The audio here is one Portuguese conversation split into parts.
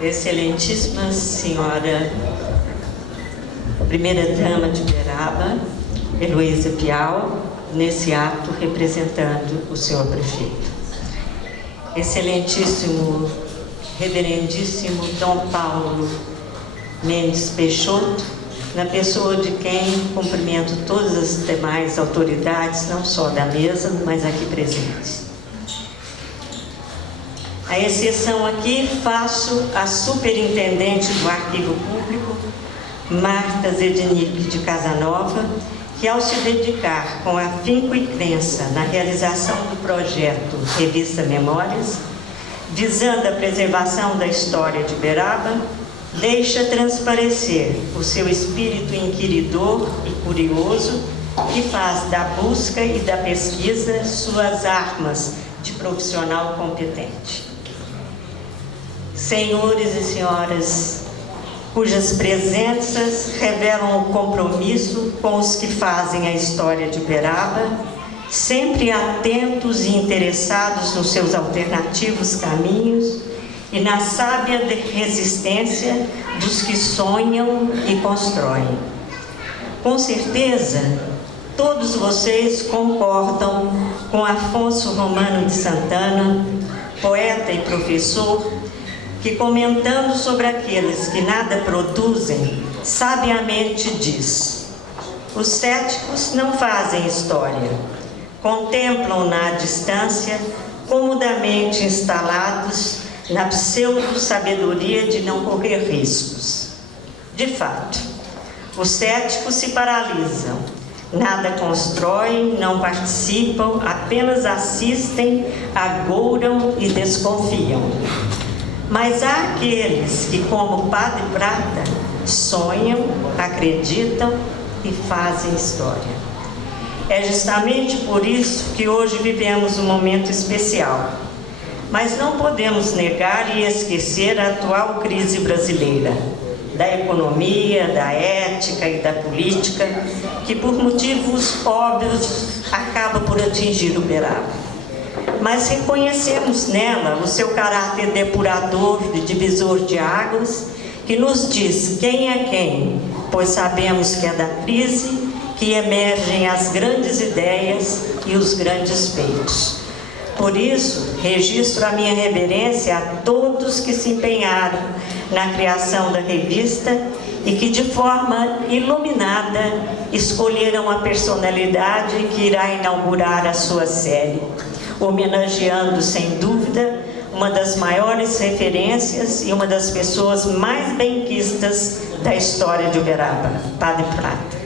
Excelentíssima Senhora Primeira-Dama de Uberaba, Heloísa Piau, nesse ato representando o senhor prefeito. Excelentíssimo, reverendíssimo Dom Paulo Mendes Peixoto, na pessoa de quem cumprimento todas as demais autoridades, não só da mesa, mas aqui presentes. A exceção aqui faço a superintendente do Arquivo Público, Marta Zednik de Casanova, que ao se dedicar com afinco e crença na realização do projeto Revista Memórias, visando a preservação da história de Uberaba, deixa transparecer o seu espírito inquiridor e curioso, que faz da busca e da pesquisa suas armas de profissional competente. Senhores e senhoras, cujas presenças revelam o compromisso com os que fazem a história de Uberaba, sempre atentos e interessados nos seus alternativos caminhos e na sábia resistência dos que sonham e constroem. Com certeza, todos vocês concordam com Afonso Romano de Santana, poeta e professor, que, comentando sobre aqueles que nada produzem, sabiamente diz: os céticos não fazem história, contemplam-na à distância, comodamente instalados na pseudo-sabedoria de não correr riscos. De fato, os céticos se paralisam, nada constroem, não participam, apenas assistem, agouram e desconfiam. Mas há aqueles que, como Padre Prata, sonham, acreditam e fazem história. É justamente por isso que hoje vivemos um momento especial. Mas não podemos negar e esquecer a atual crise brasileira, da economia, da ética e da política, que por motivos óbvios acaba por atingir Uberaba. Mas reconhecemos nela o seu caráter depurador e divisor de águas, que nos diz quem é quem, pois sabemos que é da crise que emergem as grandes ideias e os grandes feitos. Por isso, registro a minha reverência a todos que se empenharam na criação da revista e que, de forma iluminada, escolheram a personalidade que irá inaugurar a sua série, homenageando, sem dúvida, uma das maiores referências e uma das pessoas mais benquistas da história de Uberaba, Padre Prata.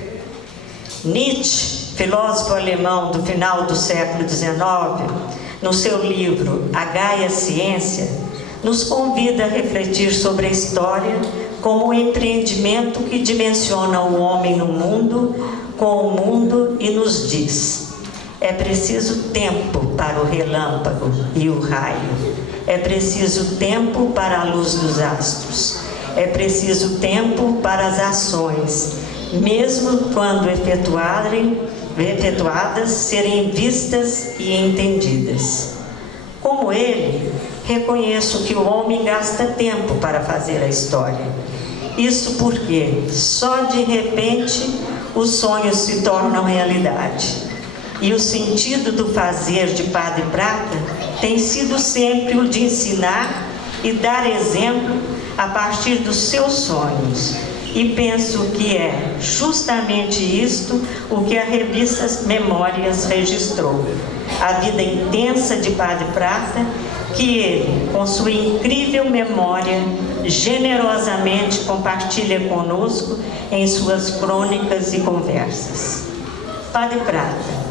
Nietzsche, filósofo alemão do final do século XIX, no seu livro A Gaia Ciência, nos convida a refletir sobre a história como um empreendimento que dimensiona o homem no mundo, com o mundo, e nos diz: é preciso tempo para o relâmpago e o raio. É preciso tempo para a luz dos astros. É preciso tempo para as ações, mesmo quando efetuadas, serem vistas e entendidas. Como ele, reconheço que o homem gasta tempo para fazer a história. Isso porque, só de repente, os sonhos se tornam realidade. E o sentido do fazer de Padre Prata tem sido sempre o de ensinar e dar exemplo a partir dos seus sonhos. E penso que é justamente isto o que a revista Memórias registrou. A vida intensa de Padre Prata, que ele, com sua incrível memória, generosamente compartilha conosco em suas crônicas e conversas. Padre Prata,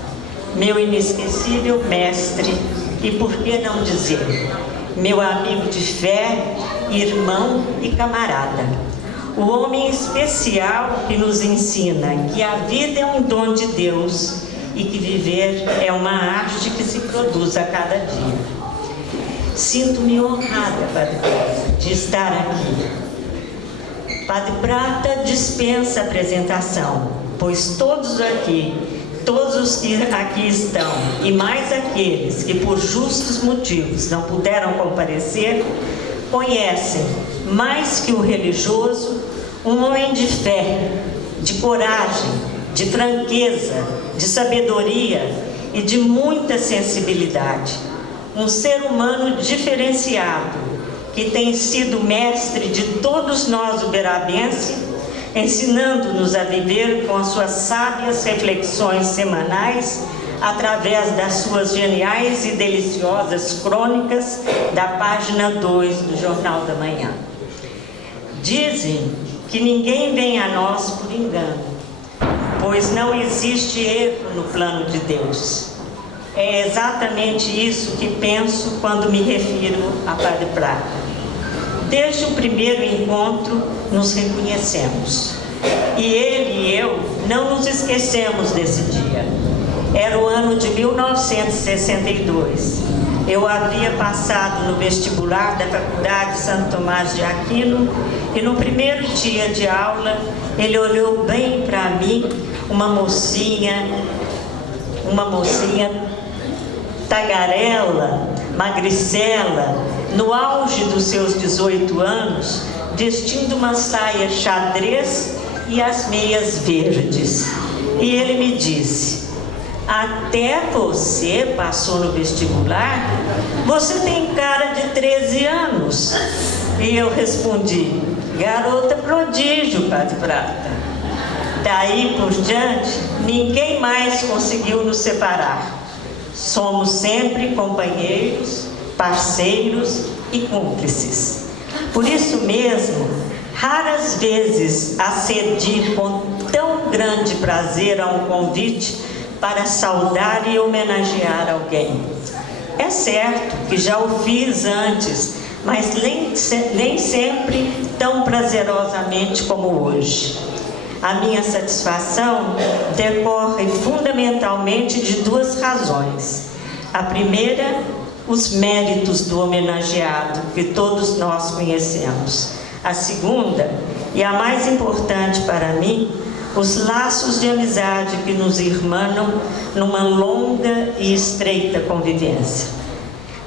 meu inesquecível mestre e, por que não dizer, meu amigo de fé, irmão e camarada. O homem especial que nos ensina que a vida é um dom de Deus e que viver é uma arte que se produz a cada dia. Sinto-me honrada, Padre Prata, de estar aqui. Padre Prata dispensa apresentação, pois todos os que aqui estão, e mais aqueles que por justos motivos não puderam comparecer, conhecem mais que o religioso, um homem de fé, de coragem, de franqueza, de sabedoria e de muita sensibilidade. Um ser humano diferenciado, que tem sido mestre de todos nós uberabenses, ensinando-nos a viver com as suas sábias reflexões semanais, através das suas geniais e deliciosas crônicas da página 2 do Jornal da Manhã. Dizem que ninguém vem a nós por engano, pois não existe erro no plano de Deus. É exatamente isso que penso quando me refiro a Padre Prata. Desde o primeiro encontro nos reconhecemos, e ele e eu não nos esquecemos desse dia. Era o ano de 1962. Eu havia passado no vestibular da Faculdade Santo Tomás de Aquino e no primeiro dia de aula ele olhou bem para mim, uma mocinha tagarela, magricela, no auge dos seus 18 anos, vestindo uma saia xadrez e as meias verdes. E ele me disse: até você passou no vestibular? Você tem cara de 13 anos. E eu respondi: garota prodígio, Padre Prata. Daí por diante, ninguém mais conseguiu nos separar. Somos sempre companheiros, parceiros e cúmplices. Por isso mesmo, raras vezes acedi com tão grande prazer a um convite para saudar e homenagear alguém. É certo que já o fiz antes, mas nem sempre tão prazerosamente como hoje. A minha satisfação decorre fundamentalmente de duas razões. A primeira, os méritos do homenageado, que todos nós conhecemos. A segunda, e a mais importante para mim, os laços de amizade que nos irmanam numa longa e estreita convivência.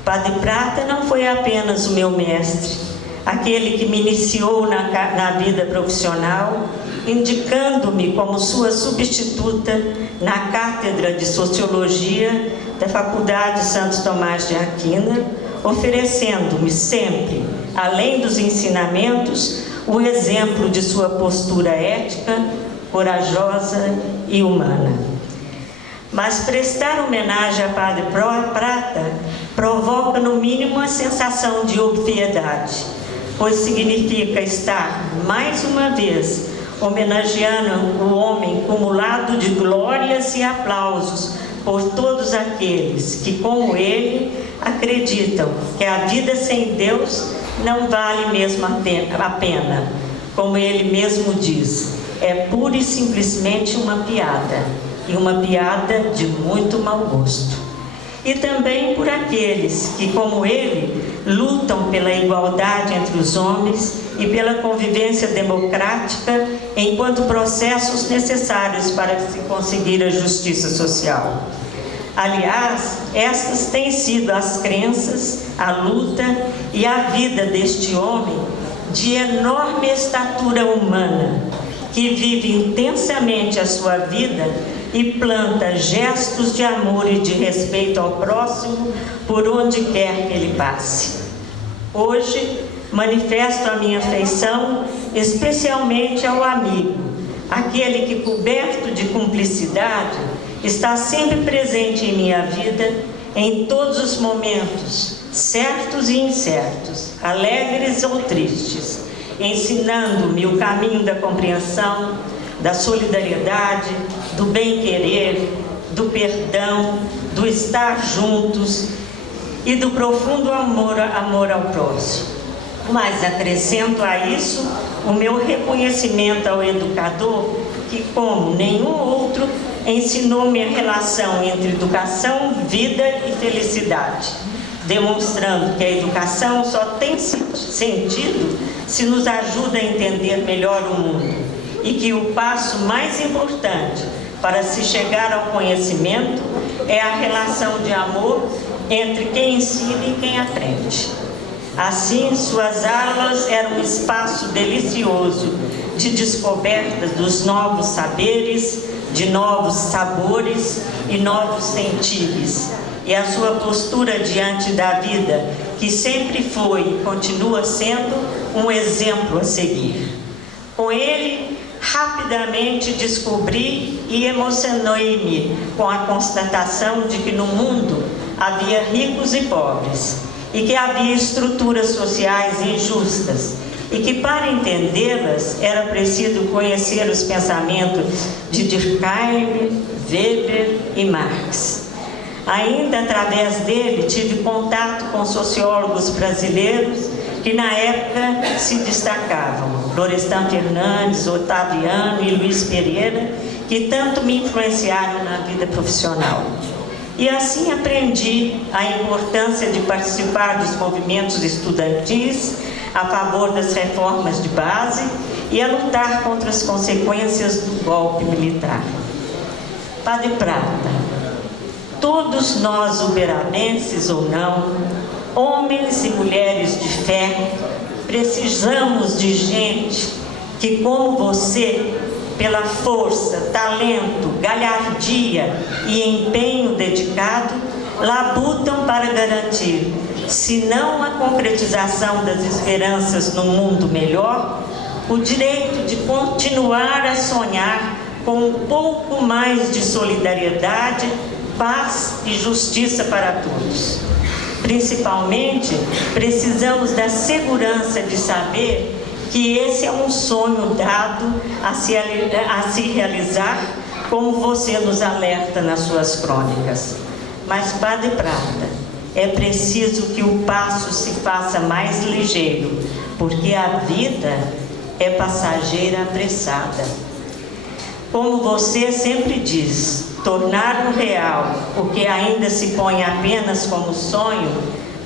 Padre Prata não foi apenas o meu mestre, aquele que me iniciou na vida profissional, indicando-me como sua substituta na Cátedra de Sociologia da Faculdade Santo Tomás de Aquino, oferecendo-me sempre, além dos ensinamentos, o exemplo de sua postura ética, corajosa e humana. Mas prestar homenagem a Padre Prata provoca no mínimo a sensação de obviedade, pois significa estar, mais uma vez, homenageando o homem cumulado de glórias e aplausos por todos aqueles que, como ele, acreditam que a vida sem Deus não vale mesmo a pena. Como ele mesmo diz, é pura e simplesmente uma piada, e uma piada de muito mau gosto. E também por aqueles que, como ele, lutam pela igualdade entre os homens e pela convivência democrática enquanto processos necessários para se conseguir a justiça social. Aliás, estas têm sido as crenças, a luta e a vida deste homem de enorme estatura humana, que vive intensamente a sua vida e planta gestos de amor e de respeito ao próximo por onde quer que ele passe. Hoje, manifesto a minha afeição especialmente ao amigo, aquele que, coberto de cumplicidade, está sempre presente em minha vida, em todos os momentos, certos e incertos, alegres ou tristes, ensinando-me o caminho da compreensão, da solidariedade, do bem-querer, do perdão, do estar juntos e do profundo amor ao próximo. Mas acrescento a isso o meu reconhecimento ao educador que, como nenhum outro, ensinou-me a relação entre educação, vida e felicidade, demonstrando que a educação só tem sentido se nos ajuda a entender melhor o mundo e que o passo mais importante para se chegar ao conhecimento é a relação de amor entre quem ensina e quem aprende. Assim, suas aulas eram um espaço delicioso de descoberta dos novos saberes, de novos sabores e novos sentires. E a sua postura diante da vida, que sempre foi e continua sendo um exemplo a seguir. Com ele, rapidamente descobri e emocionei-me com a constatação de que no mundo havia ricos e pobres, e que havia estruturas sociais injustas, e que para entendê-las era preciso conhecer os pensamentos de Durkheim, Weber e Marx. Ainda através dele tive contato com sociólogos brasileiros que na época se destacavam, Florestan Fernandes, Otaviano e Luiz Pereira, que tanto me influenciaram na vida profissional. E assim aprendi a importância de participar dos movimentos estudantis a favor das reformas de base e a lutar contra as consequências do golpe militar. Padre Prata, todos nós uberabenses ou não, homens e mulheres de fé, precisamos de gente que, como você, pela força, talento, galhardia e empenho dedicado, labutam para garantir, se não a concretização das esperanças num mundo melhor, o direito de continuar a sonhar com um pouco mais de solidariedade, paz e justiça para todos. Principalmente, precisamos da segurança de saber que esse é um sonho dado a se realizar, como você nos alerta nas suas crônicas. Mas, Padre Prata, é preciso que o passo se faça mais ligeiro, porque a vida é passageira apressada. Como você sempre diz, tornar no real o que ainda se põe apenas como sonho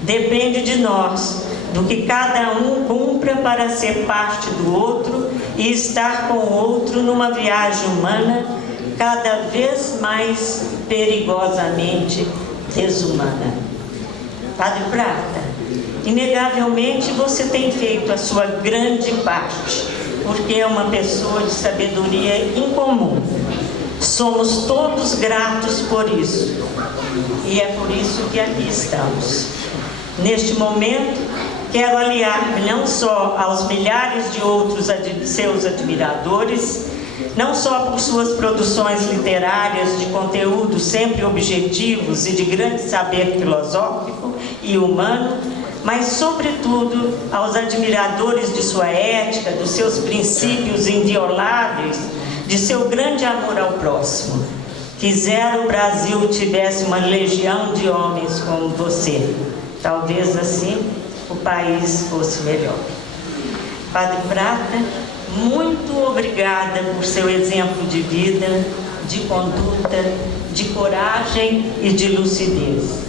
depende de nós, do que cada um cumpra para ser parte do outro e estar com o outro numa viagem humana cada vez mais perigosamente desumana. Padre Prata, inegavelmente você tem feito a sua grande parte, porque é uma pessoa de sabedoria incomum. Somos todos gratos por isso, e é por isso que aqui estamos. Neste momento, quero aliar-me não só aos milhares de outros seus admiradores, não só por suas produções literárias de conteúdo sempre objetivos e de grande saber filosófico e humano, mas, sobretudo, aos admiradores de sua ética, dos seus princípios invioláveis, de seu grande amor ao próximo. Quisera o Brasil tivesse uma legião de homens como você. Talvez assim o país fosse melhor. Padre Prata, muito obrigada por seu exemplo de vida, de conduta, de coragem e de lucidez.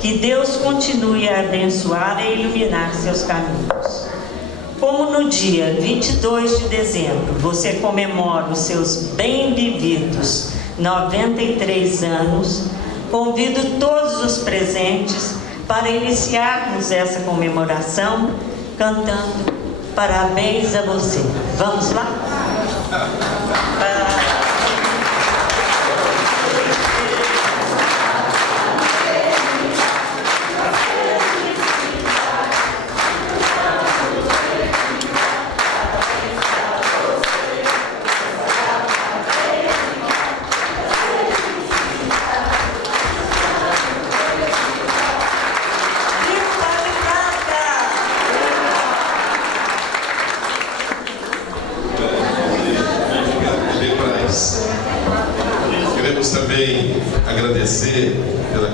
Que Deus continue a abençoar e iluminar seus caminhos. Como no dia 22 de dezembro você comemora os seus bem-vividos 93 anos, convido todos os presentes para iniciarmos essa comemoração cantando parabéns a você. Vamos lá? Queremos também agradecer pela